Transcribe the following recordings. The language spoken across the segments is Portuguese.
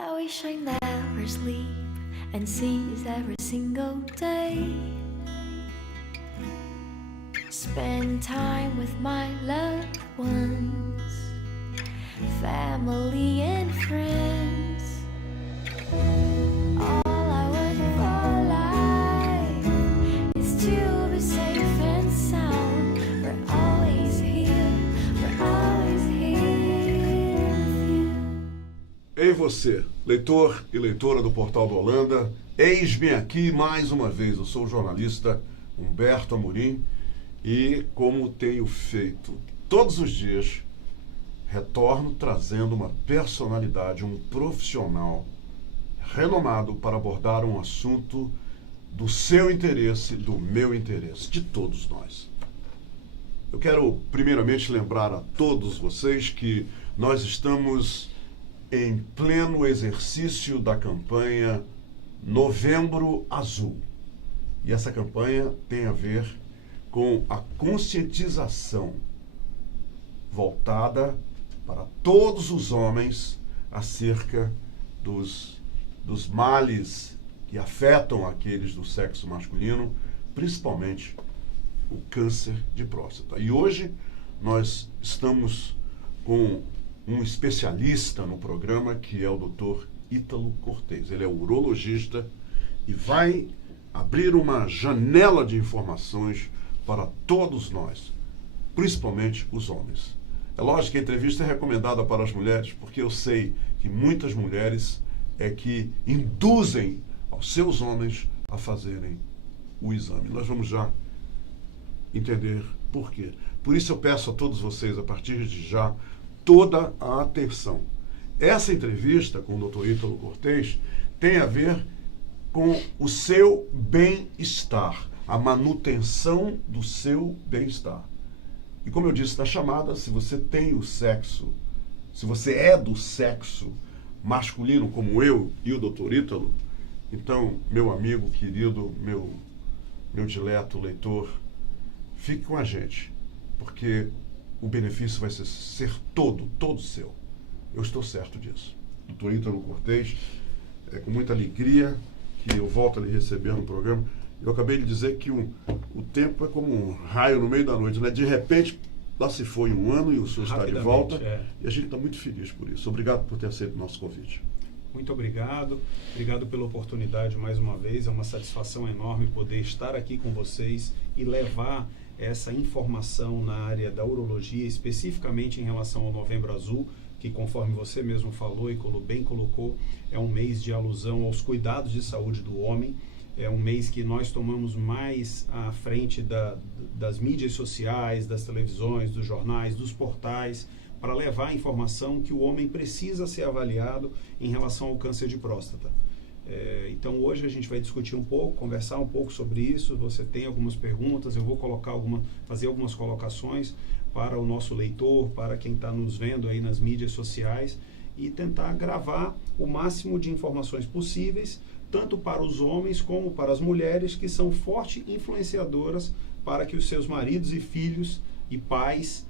I wish I never sleep and seize every single day. Spend time with my loved ones, family and friends. All I want for life is to be safe and sound. We're always here with you. Ei você, leitor e leitora do Portal do Holanda, eis-me aqui mais uma vez. Eu sou o jornalista Humberto Amorim e, como tenho feito todos os dias, retorno trazendo uma personalidade, um profissional renomado para abordar um assunto do seu interesse, do meu interesse, de todos nós. Eu quero primeiramente lembrar a todos vocês que nós estamos em pleno exercício da campanha Novembro Azul. E essa campanha tem a ver com a conscientização voltada para todos os homens acerca dos males que afetam aqueles do sexo masculino, principalmente o câncer de próstata. E hoje nós estamos com um especialista no programa, que é o Dr. Ítalo Cortez. Ele é urologista e vai abrir uma janela de informações para todos nós, principalmente os homens. É lógico que a entrevista é recomendada para as mulheres, porque eu sei que muitas mulheres é que induzem aos seus homens a fazerem o exame. Nós vamos já entender por quê. Por isso eu peço a todos vocês, a partir de já, toda a atenção. Essa entrevista com o Dr. Ítalo Cortez tem a ver com o seu bem-estar, a manutenção do seu bem-estar. E como eu disse na chamada, se você tem o sexo, se você é do sexo masculino como eu e o Dr. Ítalo, então, meu amigo querido, meu dileto leitor, fique com a gente, porque o benefício vai ser todo seu. Eu estou certo disso. Dr. Ítalo Cortez, é com muita alegria que eu volto a lhe receber no programa. Eu acabei de dizer que o tempo é como um raio no meio da noite, né? De repente, lá se foi um ano e o senhor está de volta. E a gente está muito feliz por isso. Obrigado por ter aceito o nosso convite. Muito obrigado. Obrigado pela oportunidade mais uma vez. É uma satisfação enorme poder estar aqui com vocês e levar essa informação na área da urologia, especificamente em relação ao Novembro Azul, que, conforme você mesmo falou e bem colocou, é um mês de alusão aos cuidados de saúde do homem. É um mês que nós tomamos mais à frente das mídias sociais, das televisões, dos jornais, dos portais, para levar a informação que o homem precisa ser avaliado em relação ao câncer de próstata. Então hoje a gente vai discutir um pouco, conversar um pouco sobre isso. Você tem algumas perguntas, eu vou fazer algumas colocações para o nosso leitor, para quem está nos vendo aí nas mídias sociais, e tentar gravar o máximo de informações possíveis, tanto para os homens como para as mulheres, que são fortes influenciadoras para que os seus maridos e filhos e pais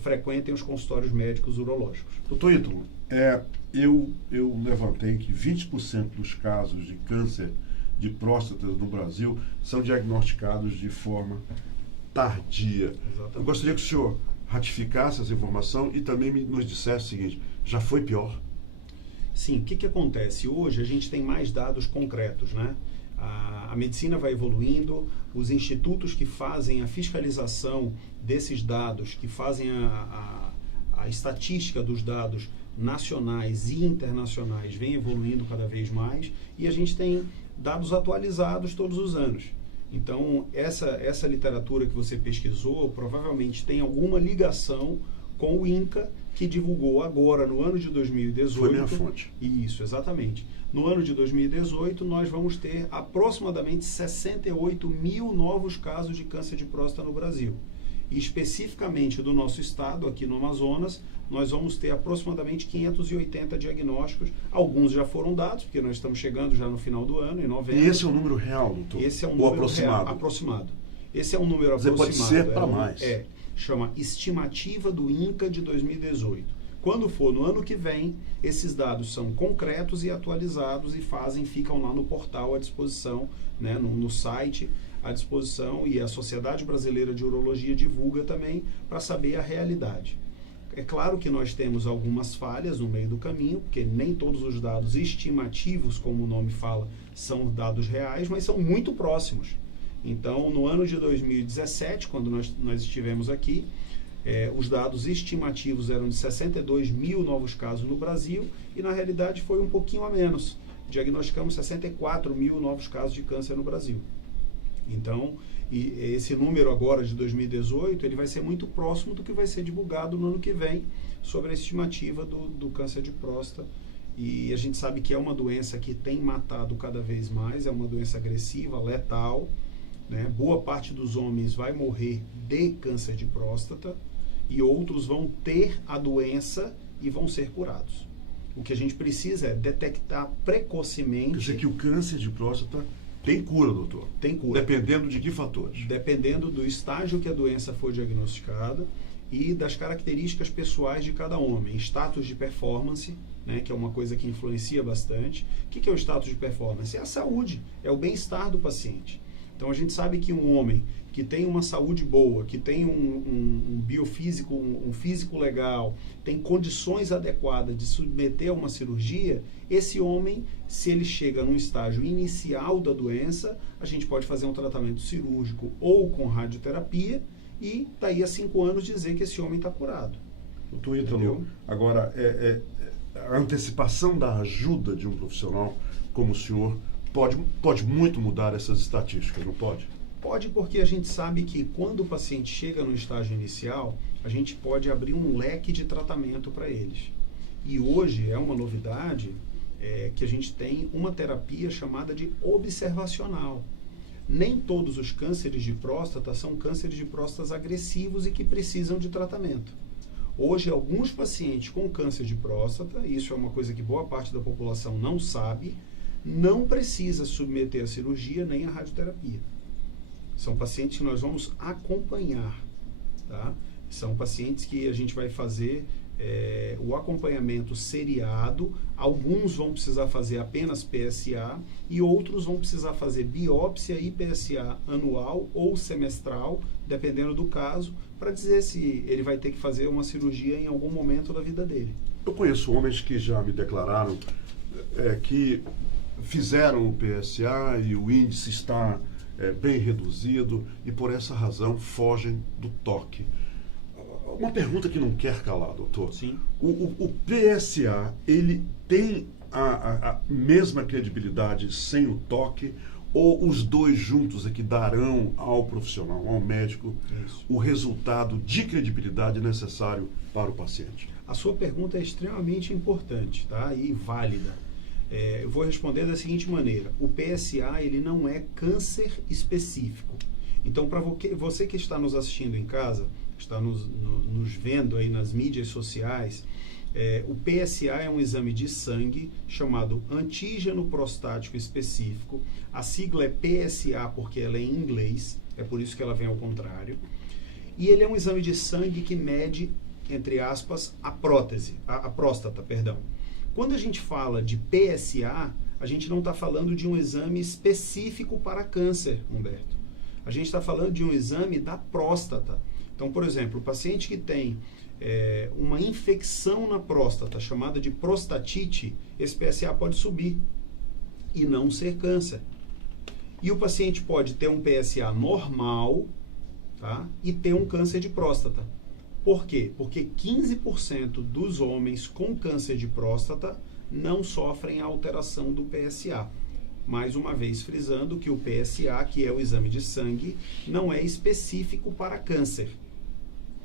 frequentem os consultórios médicos urológicos. Doutor Ítalo, eu levantei que 20% dos casos de câncer de próstata no Brasil são diagnosticados de forma tardia. Exatamente. Eu gostaria que o senhor ratificasse essa informação e também nos dissesse o seguinte: já foi pior? Sim, o que acontece? Hoje a gente tem mais dados concretos, né? A medicina vai evoluindo, os institutos que fazem a fiscalização desses dados, que fazem a estatística dos dados nacionais e internacionais, vem evoluindo cada vez mais, e a gente tem dados atualizados todos os anos. Então, essa literatura que você pesquisou provavelmente tem alguma ligação com o INCA, que divulgou agora, no ano de 2018... Foi minha fonte. Isso, exatamente. No ano de 2018, nós vamos ter aproximadamente 68 mil novos casos de câncer de próstata no Brasil. E especificamente do nosso estado, aqui no Amazonas, nós vamos ter aproximadamente 580 diagnósticos. Alguns já foram dados, porque nós estamos chegando já no final do ano, em novembro. E esse é o número real, doutor? Esse é um número aproximado? Real, aproximado. Esse é um número aproximado. Pode ser para mais. Chama Estimativa do INCA de 2018. Quando for no ano que vem, esses dados são concretos e atualizados e ficam lá no portal à disposição, né, no site à disposição, e a Sociedade Brasileira de Urologia divulga também para saber a realidade. É claro que nós temos algumas falhas no meio do caminho, porque nem todos os dados estimativos, como o nome fala, são dados reais, mas são muito próximos. Então, no ano de 2017, quando nós estivemos aqui, os dados estimativos eram de 62 mil novos casos no Brasil, e na realidade foi um pouquinho a menos. Diagnosticamos 64 mil novos casos de câncer no Brasil. Então, e esse número agora de 2018, ele vai ser muito próximo do que vai ser divulgado no ano que vem sobre a estimativa do câncer de próstata. E a gente sabe que é uma doença que tem matado cada vez mais, é uma doença agressiva, letal, né? Boa parte dos homens vai morrer de câncer de próstata e outros vão ter a doença e vão ser curados. O que a gente precisa é detectar precocemente... Quer dizer que o câncer de próstata tem cura, doutor? Tem cura. Dependendo de que fatores? Dependendo do estágio que a doença foi diagnosticada e das características pessoais de cada homem. Status de performance, né, que é uma coisa que influencia bastante. O que é o status de performance? É a saúde, é o bem-estar do paciente. Então a gente sabe que um homem que tem uma saúde boa, que tem um biofísico, um físico legal, tem condições adequadas de submeter a uma cirurgia, esse homem, se ele chega num estágio inicial da doença, a gente pode fazer um tratamento cirúrgico ou com radioterapia e daí a 5 anos dizer que esse homem está curado. Doutor Ítalo, agora, a antecipação da ajuda de um profissional como o senhor pode muito mudar essas estatísticas, não pode? Pode, porque a gente sabe que quando o paciente chega no estágio inicial, a gente pode abrir um leque de tratamento para eles. E hoje é uma novidade que a gente tem uma terapia chamada de observacional. Nem todos os cânceres de próstata são cânceres de próstata agressivos e que precisam de tratamento. Hoje, alguns pacientes com câncer de próstata, e isso é uma coisa que boa parte da população não sabe, não precisa submeter a cirurgia nem a radioterapia. São pacientes que nós vamos acompanhar, tá? São pacientes que a gente vai fazer o acompanhamento seriado. Alguns vão precisar fazer apenas PSA e outros vão precisar fazer biópsia e PSA anual ou semestral, dependendo do caso, para dizer se ele vai ter que fazer uma cirurgia em algum momento da vida dele. Eu conheço homens que já me declararam que fizeram o PSA e o índice está bem reduzido e por essa razão fogem do toque. Uma pergunta que não quer calar, doutor. Sim. O PSA, ele tem a mesma credibilidade sem o toque ou os dois juntos é que darão ao profissional, ao médico, o resultado de credibilidade necessário para o paciente? A sua pergunta é extremamente importante, tá? E válida. Eu vou responder da seguinte maneira: o PSA ele não é câncer específico. Então, para você que está nos assistindo em casa, está nos vendo aí nas mídias sociais, o PSA é um exame de sangue chamado antígeno prostático específico. A sigla é PSA porque ela é em inglês, é por isso que ela vem ao contrário. E ele é um exame de sangue que mede, entre aspas, a próstata, perdão. Quando a gente fala de PSA, a gente não está falando de um exame específico para câncer, Humberto. A gente está falando de um exame da próstata. Então, por exemplo, o paciente que tem uma infecção na próstata, chamada de prostatite, esse PSA pode subir e não ser câncer. E o paciente pode ter um PSA normal, tá? E ter um câncer de próstata. Por quê? Porque 15% dos homens com câncer de próstata não sofrem a alteração do PSA. Mais uma vez frisando que o PSA, que é o exame de sangue, não é específico para câncer.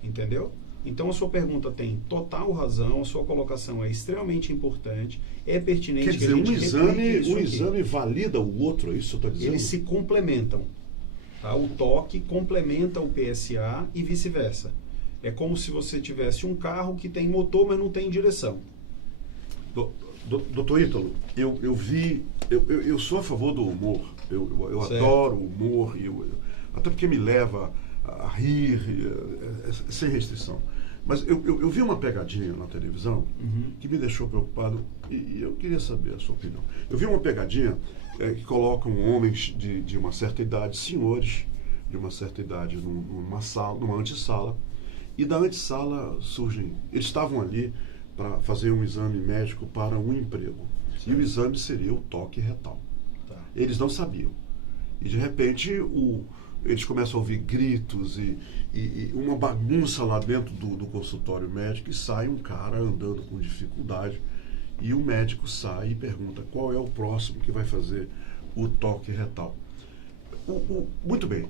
Entendeu? Então a sua pergunta tem total razão, a sua colocação é extremamente importante, é pertinente. Quer dizer, um exame valida o outro, é isso que eu estou dizendo? Eles se complementam. Tá? O toque complementa o PSA e vice-versa. É como se você tivesse um carro que tem motor, mas não tem direção. Doutor Ítalo, eu sou a favor do humor. Eu adoro o humor, até porque me leva a rir sem restrição. Mas eu vi uma pegadinha na televisão Uhum. que me deixou preocupado e eu queria saber a sua opinião. Eu vi uma pegadinha que colocam homens de uma certa idade, senhores de uma certa idade, numa sala, numa antessala, e da antessala surgem... Eles estavam ali para fazer um exame médico para um emprego. E o exame seria o toque retal. Tá. Eles não sabiam. E de repente eles começam a ouvir gritos e uma bagunça lá dentro do consultório médico, e sai um cara andando com dificuldade, e o médico sai e pergunta qual é o próximo que vai fazer o toque retal. Muito bem,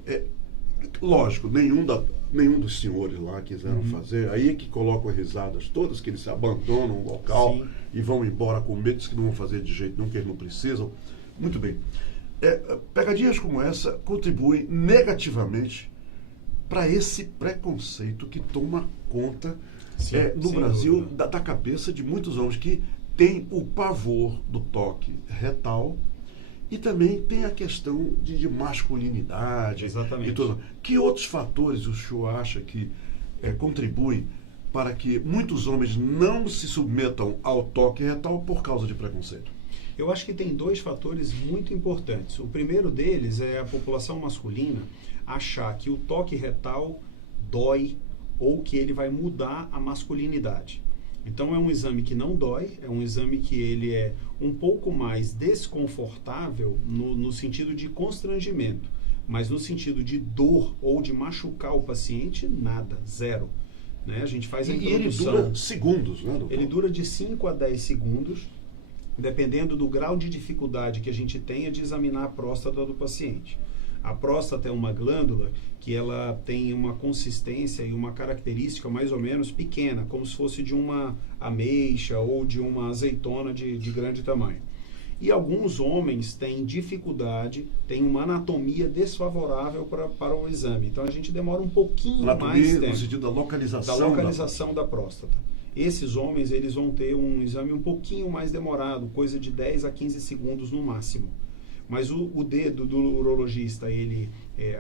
lógico, nenhum dos senhores lá quiseram fazer, aí é que colocam as risadas todas, que eles se abandonam o local. Sim. E vão embora com medo que não vão fazer de jeito nenhum, que eles não precisam. Muito bem. Pegadinhas como essa contribuem negativamente para esse preconceito que toma conta Sim, no sem Brasil dúvida. da cabeça de muitos homens que têm o pavor do toque retal e também tem a questão de masculinidade. Exatamente. E tudo. Que outros fatores o senhor acha que contribuem para que muitos homens não se submetam ao toque retal por causa de preconceito? Eu acho que tem dois fatores muito importantes. O primeiro deles é a população masculina achar que o toque retal dói ou que ele vai mudar a masculinidade. Então é um exame que não dói, é um exame que ele é um pouco mais desconfortável no sentido de constrangimento, mas no sentido de dor ou de machucar o paciente, nada, zero. Né? A gente faz a E ele introdução. dura segundos, né, doutor? Ele dura de 5 a 10 segundos, dependendo do grau de dificuldade que a gente tenha de examinar a próstata do paciente. A próstata é uma glândula que ela tem uma consistência e uma característica mais ou menos pequena, como se fosse de uma ameixa ou de uma azeitona de grande tamanho. E alguns homens têm dificuldade, têm uma anatomia desfavorável para o exame. Então a gente demora um pouquinho mais Anatomia tempo. no sentido da localização. Da próstata. Esses homens, eles vão ter um exame um pouquinho mais demorado, coisa de 10 a 15 segundos no máximo. Mas o dedo do urologista,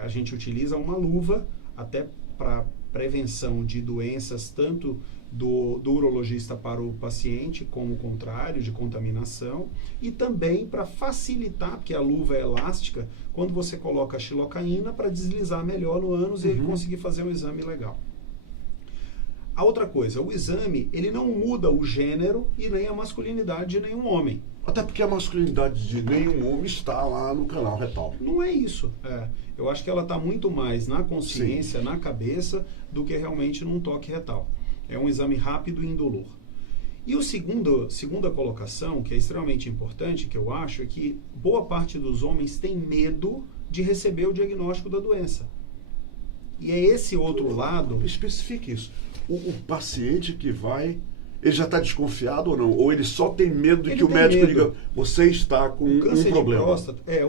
a gente utiliza uma luva até para prevenção de doenças, tanto do urologista para o paciente, como o contrário, de contaminação, e também para facilitar, porque a luva é elástica, quando você coloca a xilocaína para deslizar melhor no ânus e ele conseguir fazer um exame legal. A outra coisa, o exame, ele não muda o gênero e nem a masculinidade de nenhum homem. Até porque a masculinidade de nenhum homem está lá no canal retal. Não é isso. Eu acho que ela está muito mais na consciência, na cabeça, do que realmente num toque retal. É um exame rápido e indolor. E a segunda colocação, que é extremamente importante, que eu acho, é que boa parte dos homens tem medo de receber o diagnóstico da doença. E é esse outro lado... Especifique isso. O paciente que vai, ele já está desconfiado ou não? Ou ele só tem medo de Ele que o tem médico medo. diga, você está com um problema?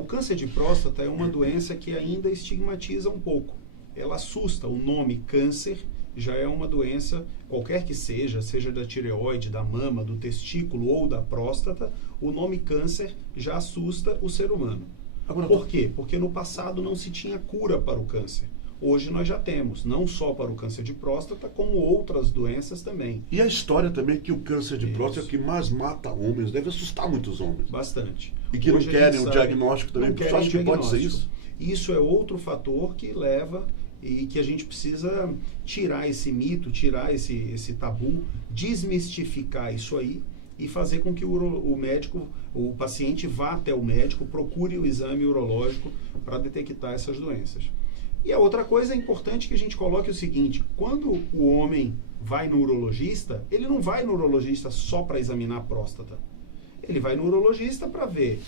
O câncer de próstata é uma doença que ainda estigmatiza um pouco. Ela assusta. O nome câncer já é uma doença, qualquer que seja da tireoide, da mama, do testículo ou da próstata, o nome câncer já assusta o ser humano. Agora, Por quê? Porque no passado não se tinha cura para o câncer. Hoje nós já temos, não só para o câncer de próstata, como outras doenças também. e a história também que o câncer de próstata é o que mais mata homens, deve assustar muitos homens. Bastante. E que não Hoje a querem gente o sabe- diagnóstico também. não Você querem acha que pode ser diagnóstico. isso? Isso é outro fator que leva e que a gente precisa tirar esse mito, tirar esse tabu, desmistificar isso aí e fazer com que o médico, o paciente vá até o médico, procure o exame urológico para detectar essas doenças. E a outra coisa importante que a gente coloque é o seguinte: quando o homem vai no urologista, ele não vai no urologista só para examinar a próstata. Ele vai no urologista para ver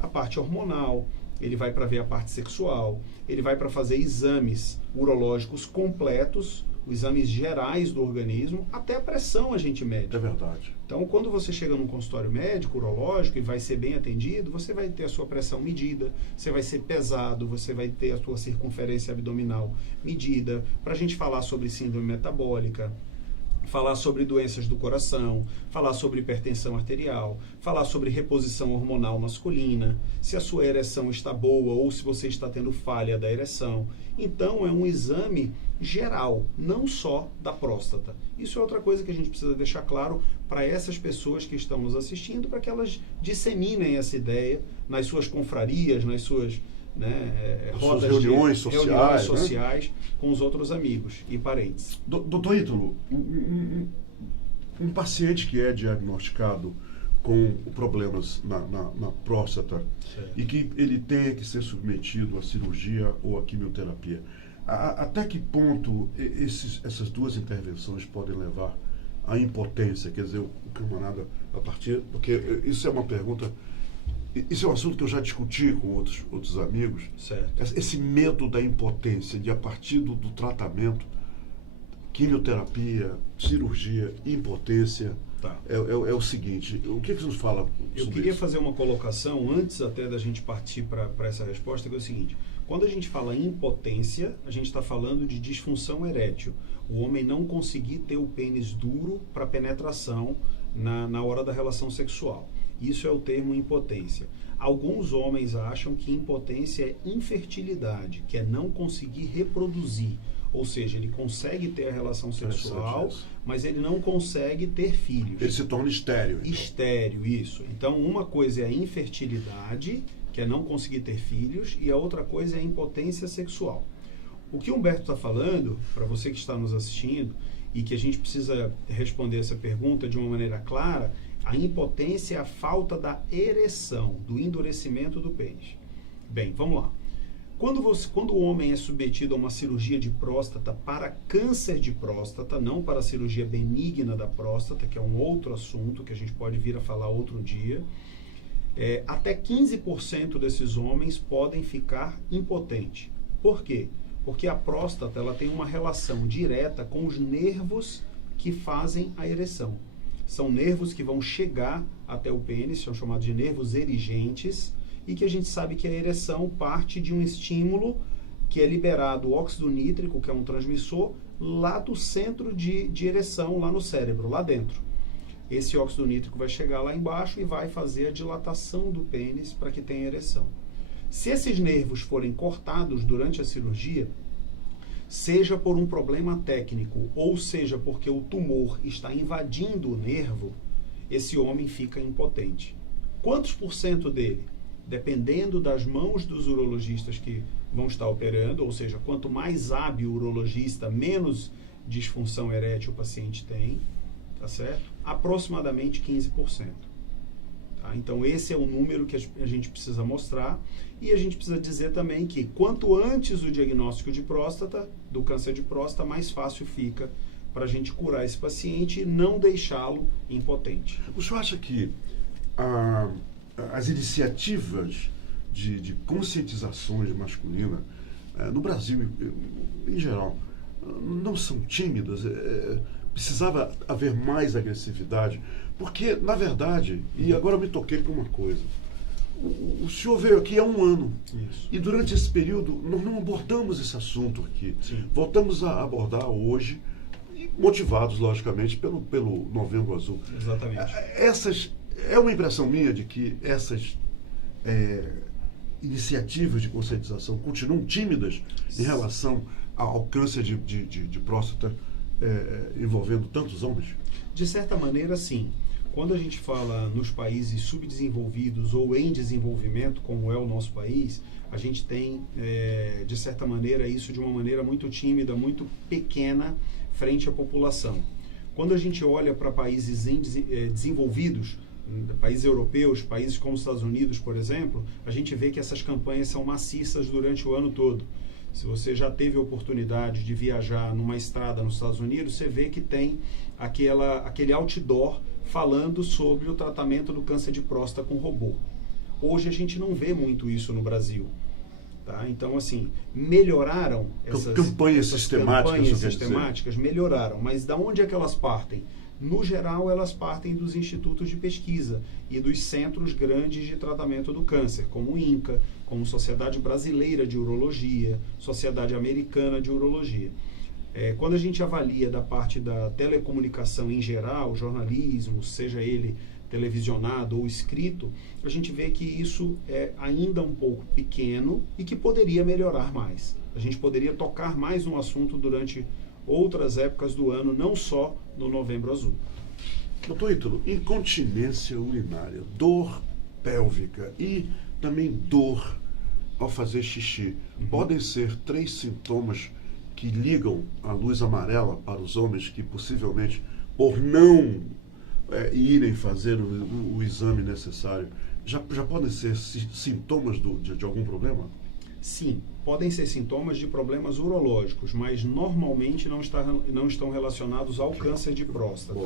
a parte hormonal, ele vai para ver a parte sexual, ele vai para fazer exames urológicos completos, exames gerais do organismo, até a pressão a gente mede. É verdade. Então, quando você chega num consultório médico, urológico, e vai ser bem atendido, você vai ter a sua pressão medida, você vai ser pesado, você vai ter a sua circunferência abdominal medida, para a gente falar sobre síndrome metabólica, falar sobre doenças do coração, falar sobre hipertensão arterial, falar sobre reposição hormonal masculina, se a sua ereção está boa ou se você está tendo falha da ereção. Então, é um exame geral, não só da próstata. Isso é outra coisa que a gente precisa deixar claro para essas pessoas que estão nos assistindo, para que elas disseminem essa ideia nas suas confrarias, nas suas rodas reuniões de sociais, sociais com os outros amigos e parentes. Doutor Ítalo, um paciente que é diagnosticado com problemas na próstata, Certo. e que ele tenha que ser submetido à cirurgia ou à quimioterapia, até que ponto essas duas intervenções podem levar à impotência? Quer dizer, o camarada, a partir... Porque isso é uma pergunta... Isso é um assunto que eu já discuti com outros amigos. Certo. Esse medo da impotência, de a partir do tratamento, quimioterapia, cirurgia, impotência, Tá. é o seguinte, o que você nos fala Eu sobre queria isso? fazer uma colocação, antes até da gente partir para essa resposta, que é o seguinte: quando a gente fala em impotência, a gente está falando de disfunção erétil. O homem não conseguir ter o pênis duro para penetração na hora da relação sexual. Isso é o termo impotência. Alguns homens acham que impotência é infertilidade, que é não conseguir reproduzir. Ou seja, ele consegue ter a relação sexual, mas ele não consegue ter filhos. Ele se torna estéril. Então. Estéril, isso. Então, uma coisa é a infertilidade, que é não conseguir ter filhos, e a outra coisa é a impotência sexual. O que o Humberto está falando, para você que está nos assistindo, e que a gente precisa responder essa pergunta de uma maneira clara, a impotência é a falta da ereção, do endurecimento do pênis. Bem, vamos lá. Quando o homem é submetido a uma cirurgia de próstata para câncer de próstata, não para a cirurgia benigna da próstata, que é um outro assunto que a gente pode vir a falar outro dia, até 15% desses homens podem ficar impotentes. Por quê? Porque a próstata ela tem uma relação direta com os nervos que fazem a ereção. São nervos que vão chegar até o pênis, são chamados de nervos erigentes, e que a gente sabe que a ereção parte de um estímulo que é liberado óxido nítrico, que é um transmissor, lá do centro de ereção, lá no cérebro, lá dentro. Esse óxido nítrico vai chegar lá embaixo e vai fazer a dilatação do pênis para que tenha ereção. Se esses nervos forem cortados durante a cirurgia, seja por um problema técnico, ou seja porque o tumor está invadindo o nervo, esse homem fica impotente. Quantos por cento dele? Dependendo das mãos dos urologistas que vão estar operando, ou seja, quanto mais hábil o urologista, menos disfunção erétil o paciente tem, tá certo? Aproximadamente 15%. Tá? Então, esse é o número que a gente precisa mostrar, e a gente precisa dizer também que quanto antes o diagnóstico de próstata, do câncer de próstata, mais fácil fica para a gente curar esse paciente e não deixá-lo impotente. O senhor acha que as iniciativas de conscientizações masculina no Brasil, em geral, não são tímidas? Precisava haver mais agressividade? Porque, na verdade, e agora eu me toquei para uma coisa, o senhor veio aqui há um ano. Isso. E durante esse período nós não abordamos esse assunto aqui. Sim. Voltamos a abordar hoje, motivados, logicamente, pelo Novembro Azul. Exatamente. É uma impressão minha de que essas iniciativas de conscientização continuam tímidas em relação ao câncer de próstata envolvendo tantos homens? De certa maneira, sim. Quando a gente fala nos países subdesenvolvidos ou em desenvolvimento, como é o nosso país, a gente tem, de certa maneira, isso de uma maneira muito tímida, muito pequena, frente à população. Quando a gente olha para países desenvolvidos, países europeus, países como os Estados Unidos, por exemplo, a gente vê que essas campanhas são maciças durante o ano todo. Se você já teve a oportunidade de viajar numa estrada nos Estados Unidos, você vê que tem aquele outdoor falando sobre o tratamento do câncer de próstata com robô. Hoje a gente não vê muito isso no Brasil. Tá? Então, assim, melhoraram essas campanhas sistemáticas, melhoraram. Mas da onde é que elas partem? No geral, elas partem dos institutos de pesquisa e dos centros grandes de tratamento do câncer, como o INCA, como Sociedade Brasileira de Urologia, Sociedade Americana de Urologia. Quando a gente avalia da parte da telecomunicação em geral, jornalismo, seja ele televisionado ou escrito, a gente vê que isso é ainda um pouco pequeno e que poderia melhorar mais. A gente poderia tocar mais no assunto durante outras épocas do ano, não só no Novembro Azul. Doutor Ítalo, incontinência urinária, dor pélvica e também dor ao fazer xixi, podem ser 3 sintomas que ligam a luz amarela para os homens que possivelmente, por não irem fazer o exame necessário, já podem ser sintomas de algum problema? Sim, podem ser sintomas de problemas urológicos, mas normalmente não estão relacionados ao câncer de próstata.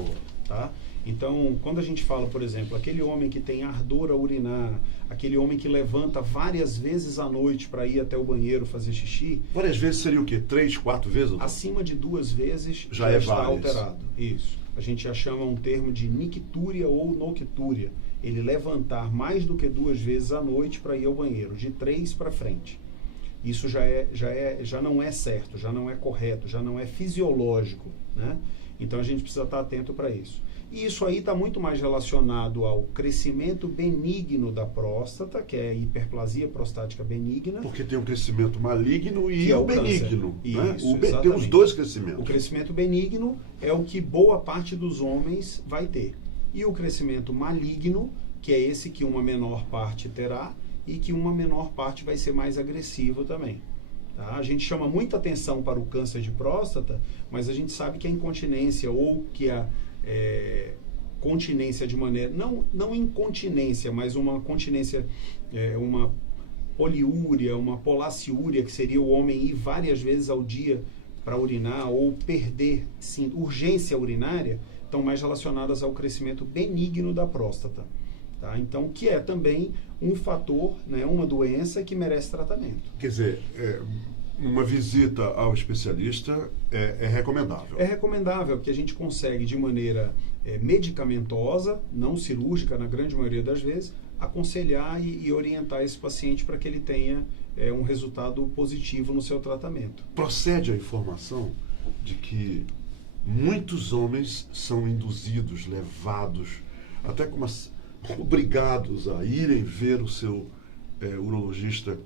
Tá? Então, quando a gente fala, por exemplo, aquele homem que tem ardor a urinar, aquele homem que levanta várias vezes à noite para ir até o banheiro fazer xixi... Várias vezes seria o quê? 3, 4 vezes? Doutor? Acima de 2 vezes já está várias. Alterado. Isso. A gente já chama um termo de nictúria ou noctúria. Ele levantar mais do que 2 vezes à noite para ir ao banheiro, de 3 para frente. Isso já não é certo, já não é correto, já não é fisiológico, né? Então a gente precisa estar atento para isso. E isso aí está muito mais relacionado ao crescimento benigno da próstata, que é a hiperplasia prostática benigna. Porque tem um crescimento maligno e o benigno. Né? Isso, Tem os dois crescimentos. O crescimento benigno é o que boa parte dos homens vai ter. E o crescimento maligno, que é esse que uma menor parte terá, e que uma menor parte vai ser mais agressivo também. Tá? A gente chama muita atenção para o câncer de próstata, mas a gente sabe que a incontinência ou que a continência de maneira... Não incontinência, mas uma continência, uma poliúria, uma polaciúria, que seria o homem ir várias vezes ao dia para urinar ou perder urgência urinária, estão mais relacionadas ao crescimento benigno da próstata. Tá? Então, que é também um fator, né, uma doença que merece tratamento. Quer dizer, uma visita ao especialista é recomendável. É recomendável, porque a gente consegue, de maneira medicamentosa, não cirúrgica, na grande maioria das vezes, aconselhar e orientar esse paciente para que ele tenha um resultado positivo no seu tratamento. Procede a informação de que muitos homens são induzidos, levados, até obrigados a irem ver o seu urologista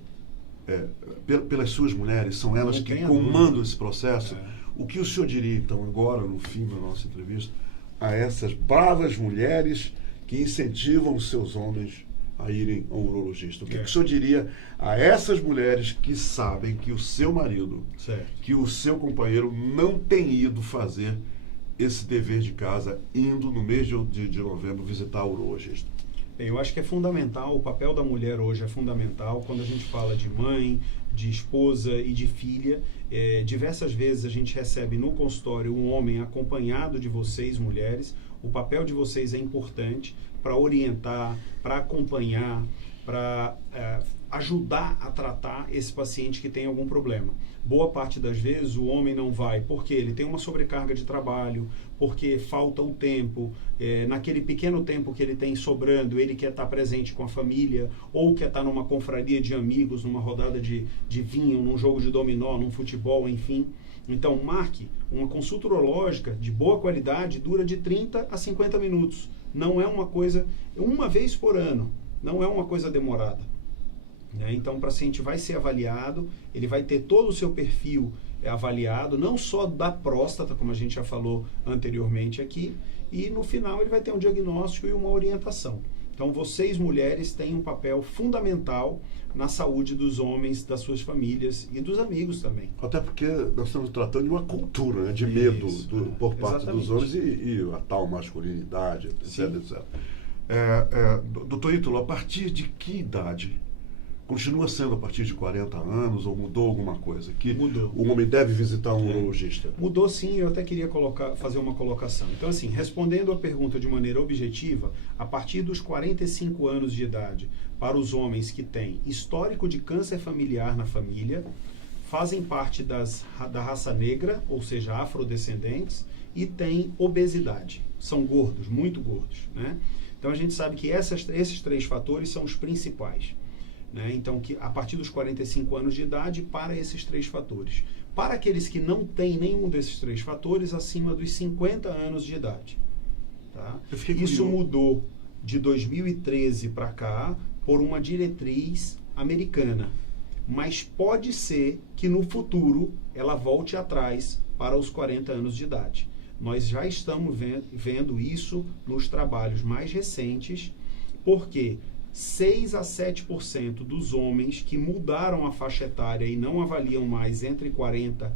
pelas suas mulheres, são elas que comandam esse processo. O que o senhor diria, então, agora, no fim da nossa entrevista, a essas bravas mulheres que incentivam os seus homens a irem ao urologista? O que o senhor diria a essas mulheres que sabem que o seu marido, que o seu companheiro não tem ido fazer esse dever de casa, indo no mês de novembro visitar o urologista? Eu acho que é fundamental, o papel da mulher hoje é fundamental quando a gente fala de mãe, de esposa e de filha. Diversas vezes a gente recebe no consultório um homem acompanhado de vocês, mulheres. O papel de vocês é importante para orientar, para acompanhar, para ajudar a tratar esse paciente que tem algum problema. Boa parte das vezes o homem não vai porque ele tem uma sobrecarga de trabalho, porque falta o tempo, naquele pequeno tempo que ele tem sobrando, ele quer estar presente com a família, ou quer estar numa confraria de amigos, numa rodada de vinho, num jogo de dominó, num futebol, enfim. Então, marque uma consulta urológica de boa qualidade, dura de 30 a 50 minutos. Não é uma coisa, uma vez por ano, não é uma coisa demorada. Então, o paciente vai ser avaliado, ele vai ter todo o seu perfil avaliado, não só da próstata, como a gente já falou anteriormente aqui, e no final ele vai ter um diagnóstico e uma orientação. Então, vocês, mulheres, têm um papel fundamental na saúde dos homens, das suas famílias e dos amigos também. Até porque nós estamos tratando de uma cultura, né, de medo por parte dos homens e a tal masculinidade, etc. etc. Doutor Ítalo, a partir de que idade? Continua sendo a partir de 40 anos ou mudou alguma coisa? Que mudou. O homem deve visitar um urologista? Mudou sim, eu até queria fazer uma colocação. Então, assim, respondendo a pergunta de maneira objetiva, a partir dos 45 anos de idade, para os homens que têm histórico de câncer familiar na família, fazem parte da raça negra, ou seja, afrodescendentes, e têm obesidade. São gordos, muito gordos, né? Então, a gente sabe que esses 3 fatores são os principais. Então, que a partir dos 45 anos de idade, para esses 3 fatores. para aqueles que não têm nenhum desses 3 fatores, acima dos 50 anos de idade. Tá? Isso mudou de 2013 para cá por uma diretriz americana. Mas pode ser que no futuro ela volte atrás para os 40 anos de idade. Nós já estamos vendo isso nos trabalhos mais recentes, porque 6 a 7% dos homens que mudaram a faixa etária e não avaliam mais entre 40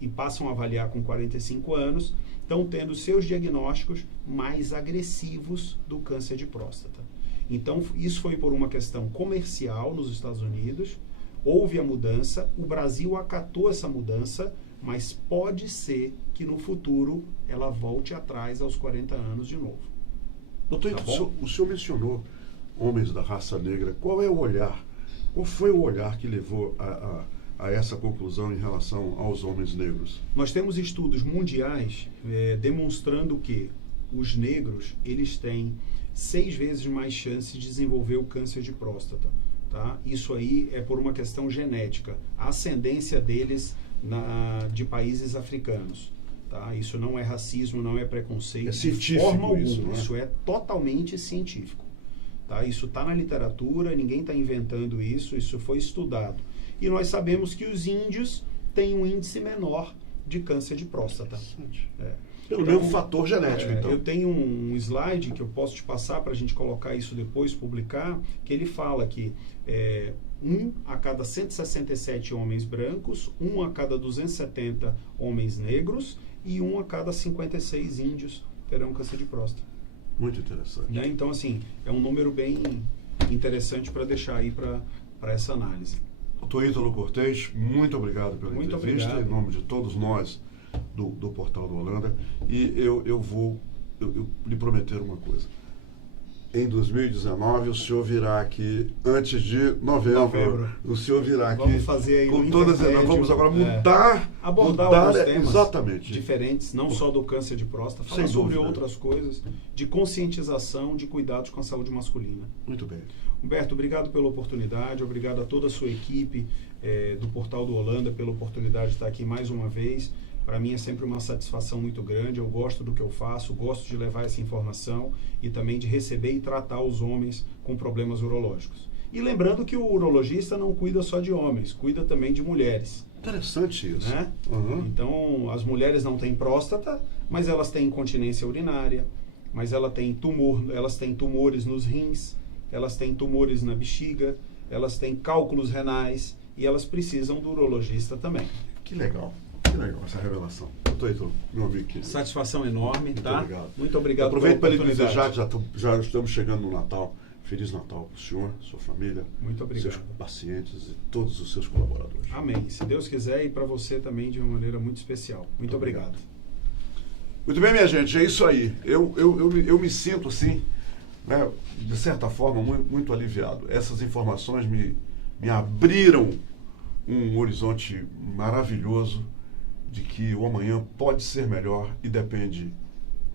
e passam a avaliar com 45 anos, estão tendo seus diagnósticos mais agressivos do câncer de próstata. Então, isso foi por uma questão comercial nos Estados Unidos, houve a mudança, o Brasil acatou essa mudança, mas pode ser que no futuro ela volte atrás aos 40 anos de novo. Doutor, Tá o senhor mencionou homens da raça negra. Qual é o olhar? Qual foi o olhar que levou a essa conclusão em relação aos homens negros? Nós temos estudos mundiais demonstrando que os negros eles têm 6 vezes mais chance de desenvolver o câncer de próstata. Tá? Isso aí é por uma questão genética. A ascendência deles de países africanos. Tá? Isso não é racismo, não é preconceito. É científico de forma alguma. isso, não é? Isso é totalmente científico. Tá? Isso está na literatura, ninguém está inventando isso foi estudado. E nós sabemos que os índios têm um índice menor de câncer de próstata. Pelo mesmo fator genético, então. Eu tenho um slide que eu posso te passar para a gente colocar isso depois, publicar, que ele fala que 1 a cada 167 homens brancos, 1 a cada 270 homens negros e 1 a cada 56 índios terão câncer de próstata. Muito interessante. Né? Então, assim, é um número bem interessante para deixar aí para essa análise. Doutor Ítalo Cortez, muito obrigado pela Muito entrevista, obrigado. em nome de todos nós do Portal do Holanda. E eu vou lhe prometer uma coisa. Em 2019, o senhor virá aqui, antes de novembro. O senhor virá aqui. Vamos fazer aí com todas as. Nós vamos agora abordar mudar alguns temas exatamente diferentes, não só do câncer de próstata, falar Sem sobre dúvida. outras coisas, de conscientização, de cuidados com a saúde masculina. Muito bem. Humberto, obrigado pela oportunidade, obrigado a toda a sua equipe do Portal do Holanda pela oportunidade de estar aqui mais uma vez. Para mim é sempre uma satisfação muito grande, eu gosto do que eu faço, gosto de levar essa informação e também de receber e tratar os homens com problemas urológicos. E lembrando que o urologista não cuida só de homens, cuida também de mulheres. Interessante isso. Né? Uhum. Então, as mulheres não têm próstata, mas elas têm incontinência urinária, mas elas têm tumores nos rins, elas têm tumores na bexiga, elas têm cálculos renais e elas precisam do urologista também. Que legal essa revelação. Doutor Ítalo, meu amigo querido. Satisfação enorme, Muito tá? obrigado. Muito obrigado Aproveito para lhe pela desejar oportunidade. que já estamos chegando no Natal. Feliz Natal para o senhor, sua família, Muito obrigado. seus pacientes e todos os seus colaboradores. Amém. Se Deus quiser, e para você também de uma maneira muito especial. Muito obrigado. Muito bem, minha gente, é isso aí. Eu me sinto assim, né, de certa forma, muito aliviado. Essas informações me abriram um horizonte maravilhoso de que o amanhã pode ser melhor e depende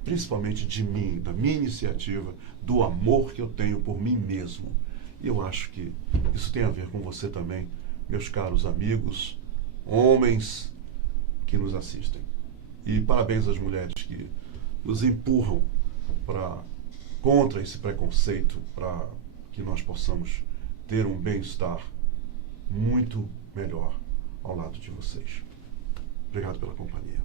principalmente de mim, da minha iniciativa, do amor que eu tenho por mim mesmo. E eu acho que isso tem a ver com você também, meus caros amigos, homens que nos assistem. E parabéns às mulheres que nos empurram contra esse preconceito, para que nós possamos ter um bem-estar muito melhor ao lado de vocês. Obrigado pela companhia.